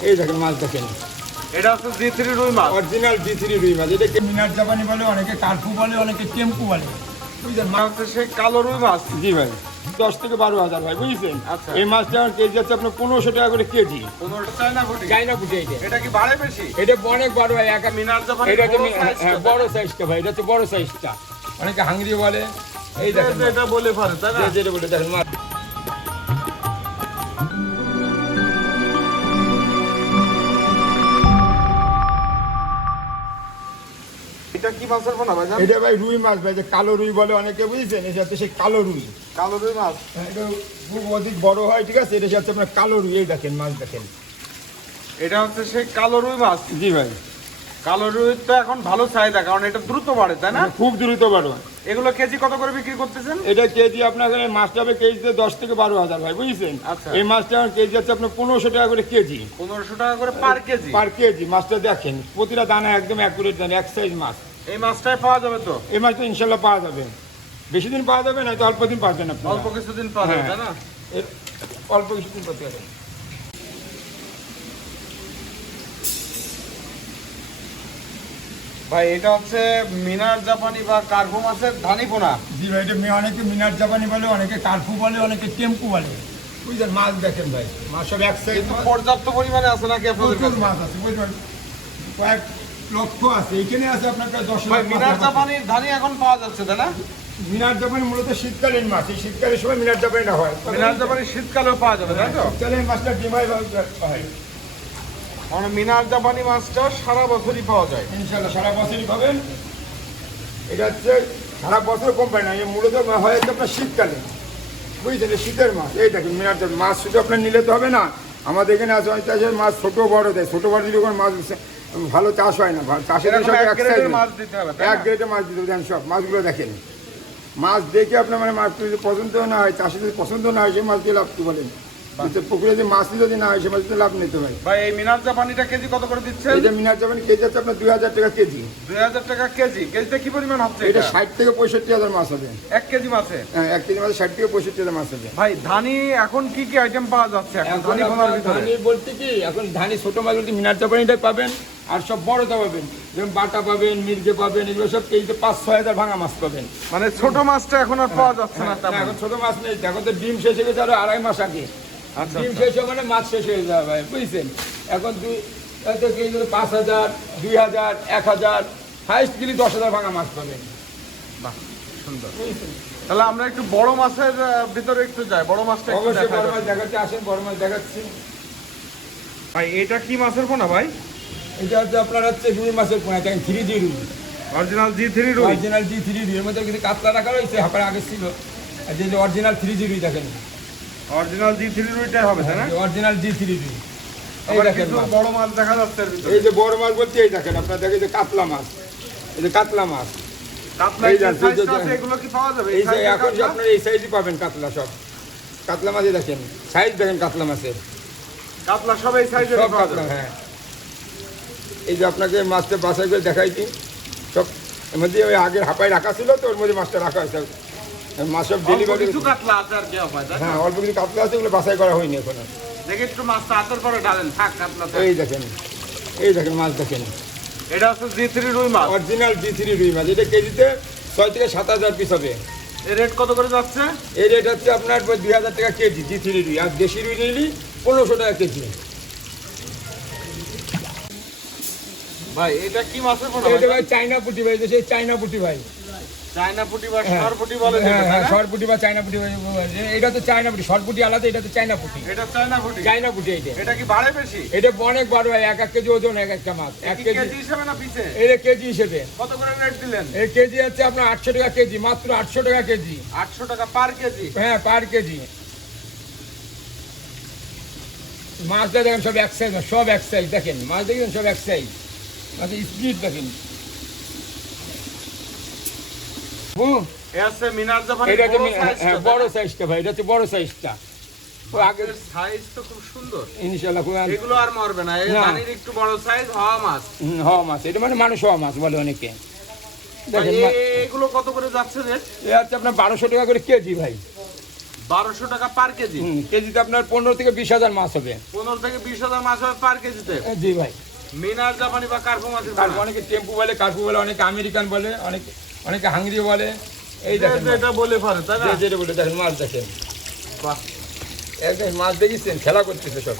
এই দেখেন মাছ দেখেন। এটা হচ্ছে জি থ্রি রুই মাছ। অরিজিনাল জি থ্রি রুই মাছ। এটাকে মিনার জাপানি বলে অনেকে কার্পু বলে অনেকে টেম্পু বলে। বুঝলেন? এটা হচ্ছে সেই কালো রুই মাছ। জি ভাই। দশ থেকে বারো হাজার ভাই বুঝছেন? আচ্ছা। এই মাছটা কেজি আছে আপনার পনেরোশো টাকা করে কেজি। চাইনা এটা। এটা কি বাড়ে বেশি? এটা অনেক বড় ভাই এক মিনার জাপানি এটা বড় size হ্যাঁ, সাইজটা ভাই এটা হচ্ছে বড় সাইজটা অনেকে হাঙ্গরি বলে। এই এই দেখেন এটা বলে পারে তাই না? যেটা বলে দেখেন মাছ। মাছের পোনা ভাই এটা ভাই রুই মাছ ভাই যে কালো রুই বলে অনেকে বুঝছেন এটা হচ্ছে সেই কালো রুই। কালো রুই মাছ? হ্যাঁ, এটা খুব অধিক বড় হয় ঠিক আছে? এটা হচ্ছে আপনার কালো রুই এই দেখেন মাছ দেখেন। এটা হচ্ছে সেই কালো রুই মাছ? জি ভাই। কালো রুই তো এখন ভালো চাহিদা কারণ এটা দ্রুত বাড়ে তাই না? খুব দ্রুত বড় এগুলো কেজি কত করে বিক্রি করতেছেন? এটা কেজি আপনার এখানে মাছটা হবে কেজিতে দশ থেকে বারো হাজার ভাই বুঝছেন? আচ্ছা। এই মাছটা আমার কেজি আছে আপনার পনেরোশো টাকা করে কেজি। পনেরোশো টাকা করে পার কেজি? পার কেজি মাছটা দেখেন প্রতিটা দানা একদম অ্যাকুরেট দানা এক সাইজ মাছ। এই মাছটাই পাওয়া যাবে তো? এই মাছটা ইনশাল্লাহ পাওয়া যাবে। বেশি দিন পাওয়া যাবে না তো অল্প দিন পাবেন আপনি অল্প কিছুদিন পাওয়া যাবে হ্যাঁ। না? এর- অল্প কিছুদিন করতে পারেন ভাই এটা হচ্ছে মিনার জাপানি বা কার্গো মাছের ধানি পোনা। জি ভাই এটা অনেকে মিনার জাপানি বলে অনেকে কার্পু বলে অনেকে টেম্পু বলে। বুঝলেন মাছ দেখেন ভাই। মাছ সব এক কিন্তু পর্যাপ্ত পরিমাণে আছে নাকি আপনাদের মাছ আছে বুঝলেন? কয়েক লক্ষ আছে। এখানে আছে আপনার প্রায় দশ লাখ মিনার। জাপানির ধানি এখন পাওয়া যাচ্ছে তাই না? মিনার জাপানি মূলত শীতকালীন মাছ। এই শীতকালের সময় মিনার জাপানি না হয়। মিনার জাপানি শীতকালেও পাওয়া যাবে তাই তো? শীতকালীন মাছটা ডিমাই হয়। মানে মিনার জাপানি মাছটা সারা বছরই পাওয়া যায়। ইনশাল্লাহ সারা বছরই পাবেন। এটা হচ্ছে সারা বছর কোম্পানি না। এই মূলত হয় হচ্ছে আপনার শীতকালে বুঝছেন? শীতের মাছ। এই দেখেন মিনার মাছ শুধু আপনার নিলে তো হবে না। আমাদের এখানে আছে অনেক চাষের মাছ ছোটো বড় দেয়। ছোটো বড় দিলে মাছ ভালো চাষ হয় না। চাষের সব এক গ্রেডে মাছ দিতে হবে সব। মাছগুলো দেখেন। মাছ দেখে আপনার মানে মাছ যদি পছন্দ না হয় চাষে যদি পছন্দ না হয় সেই মাছ দিয়ে লাভ কি বলেন? পুকুরে যদি মাছ যদি না হয় সে মাছ লাভ নিতে হয় ভাই। এই মিনার জাপানিটা কেজি কত করে দিচ্ছেন? এটা মিনার কেজি আছে আপনার দুই হাজার টাকা কেজি। দুই হাজার টাকা কেজি। কেজিতে কি পরিমাণ হচ্ছে এটা ষাট থেকে পঁয়ষট্টি হাজার মাছ হবে। এক কেজি মাছে? হ্যাঁ এক কেজি মাছ ষাট থেকে পঁয়ষট্টি হাজার মাছ হবে। ভাই ধানি এখন কি কি আইটেম পাওয়া যাচ্ছে? এখন ধানি পোনার ভিতরে। ধানি বলতে কি এখন ধানি ছোট মাছ বলতে মিনার পাবেন আর সব বড়টা পাবেন। যেমন বাটা পাবেন মির্গে পাবেন এগুলো সব কেজিতে পাঁচ ছয় হাজার ভাঙা মাছ পাবেন। মানে ছোট মাছটা এখন আর পাওয়া যাচ্ছে না না, এখন ছোট মাছ নেই। এখন তো ডিম শেষ হয়ে গেছে আরও আড়াই মাস আগে। ডিম শেষ হয়ে মানে মাছ শেষ হয়ে যাবে ভাই বুঝছেন? এখন দুই পাঁচ হাজার দুই হাজার এক হাজার হাইস্ট গেলে দশ হাজার ভাঙা মাছ পাবেন বাহ, সুন্দর। তাহলে আমরা একটু বড় মাছের ভিতরে একটু যাই বড় মাছটা একটু বড় মাছ দেখাচ্ছি আসেন বড় মাছ দেখাচ্ছি। ভাই এটা কি মাছের পোনা ভাই? এটা হচ্ছে আপনার হচ্ছে রুই মাছের পোনা দেখেন থ্রি জি রুই। অরিজিনাল জি থ্রি রুই? অরিজিনাল জি থ্রি রুই এর মধ্যে কিন্তু কাতলা রাখা রয়েছে আগে ছিল। আর যে অরিজিনাল থ্রি জি রুই দেখেন। অরিজিনাল জি থ্রি রুইটাই হবে তাই না? অরিজিনাল জি থ্রি রুই এই আবার দেখেন বড় মাছ দেখা যাচ্ছে এই যে বড় মাছ বলতে এই দেখেন আপনার দেখেন যে কাতলা মাছ। এই যে কাতলা মাছ। কাতলা এগুলো কি পাওয়া যাবে? এই যে এখন যে? এই সাইজই পাবেন কাতলা সব। কাতলা মাছই দেখেন। সাইজ দেখেন কাতলা মাছের। কাতলা সব এই সাইজের সব পাওয়া যাবে। হ্যাঁ। এই যে আপনাকে মাছটা বাছাই করে দেখাইছি সব এর মধ্যে ওই আগের হাঁপায় রাখা ছিল তো ওর মধ্যে মাছটা রাখা হয়েছে। মাছ সব ডেলিভারি কিছু কাতলা আছে আর কি না? হ্যাঁ অল্প কিছু কাতলা আছে ওগুলো বাছাই করা হয়নি এখনও। দেখি একটু মাছটা হাতের পরে ডালেন থাক কাতলা। এই দেখেন এই দেখেন মাছ দেখেন। এটা হচ্ছে জি থ্রি রুই মাছ। অরিজিনাল জি থ্রি রুই মাছ এটা কেজিতে ছয় থেকে সাত হাজার পিস হবে। এর রেট কত করে যাচ্ছে? এই রেট হচ্ছে আপনার দুই হাজার টাকা কেজি জি থ্রি রুই। আর দেশি রুই নিলি পনেরোশো টাকা কেজি। ভাই এটা কি মাছের ভাই? ভাই চাইনা পুটি ভাই সেই চাইনা পুটি ভাই। চায়না পুটি বা। সরপুটি বলে যেটা, হ্যাঁ তাই না? শর্ট পুটি বা চাইনা পুটি এটা তো চাইনা পুটি শর্ট আলাদা এটা তো চাইনা পুটি এটা চায়না পুটি চাইনা পুটি এইটা। এটা কি বাড়ে বেশি? এটা অনেক বড় হয় এক এক কেজি ওজন এক একটা মাছ এক কেজি। কেজি না পিছে এটা কেজি হিসেবে। কত করে রেট দিলেন? এই কেজি হচ্ছে আপনার আটশো টাকা কেজি মাত্র টাকা কেজি। আটশো টাকা পার কেজি? হ্যাঁ পার কেজি। মাছটা দেখেন সব এক সাইজ সব এক সাইজ দেখেন। মাছ দেখেন সব এক সাইজ মাছের স্পিড দেখেন হুম এ আছে মিনার জাপানি এটা বড় হচ্ছে size টা, বড় তাই না? সাইজটা ভাই এটা হচ্ছে বড় সাইজটা আগের সাইজ তো খুব সুন্দর। ইনশাল্লাহ এগুলো আর মরবে না। এই না। একটু বড় সাইজ হওয়া মাছ। হওয়া মাছ। এটা মানে মানুষ হওয়া মাছ বলে অনেকে। দেখেন ভাই, মা- এ- এগুলো কত করে যাচ্ছে রেট এ হচ্ছে আপনার বারোশো টাকা করে কেজি ভাই। বারোশো টাকা পার কেজি? কেজিতে আপনার পনেরো থেকে বিশ হাজার মাছ হবে। পনেরো থেকে বিশ হাজার মাছ হবে পার কেজিতে? জি ভাই। মিনার জাপানি বা কার্পো মাছের তারপর অনেকে টেম্পু বলে কার্পু বলে অনেকে আমেরিকান বলে অনেকে অনেকে হাঙ্গরি বলে এই দেখেন যেটা বলে পারে তাই না? যেটা বলে দেখেন মাছ দেখেন। বাহ। মাছ দেখেছেন খেলা করতেছে সব।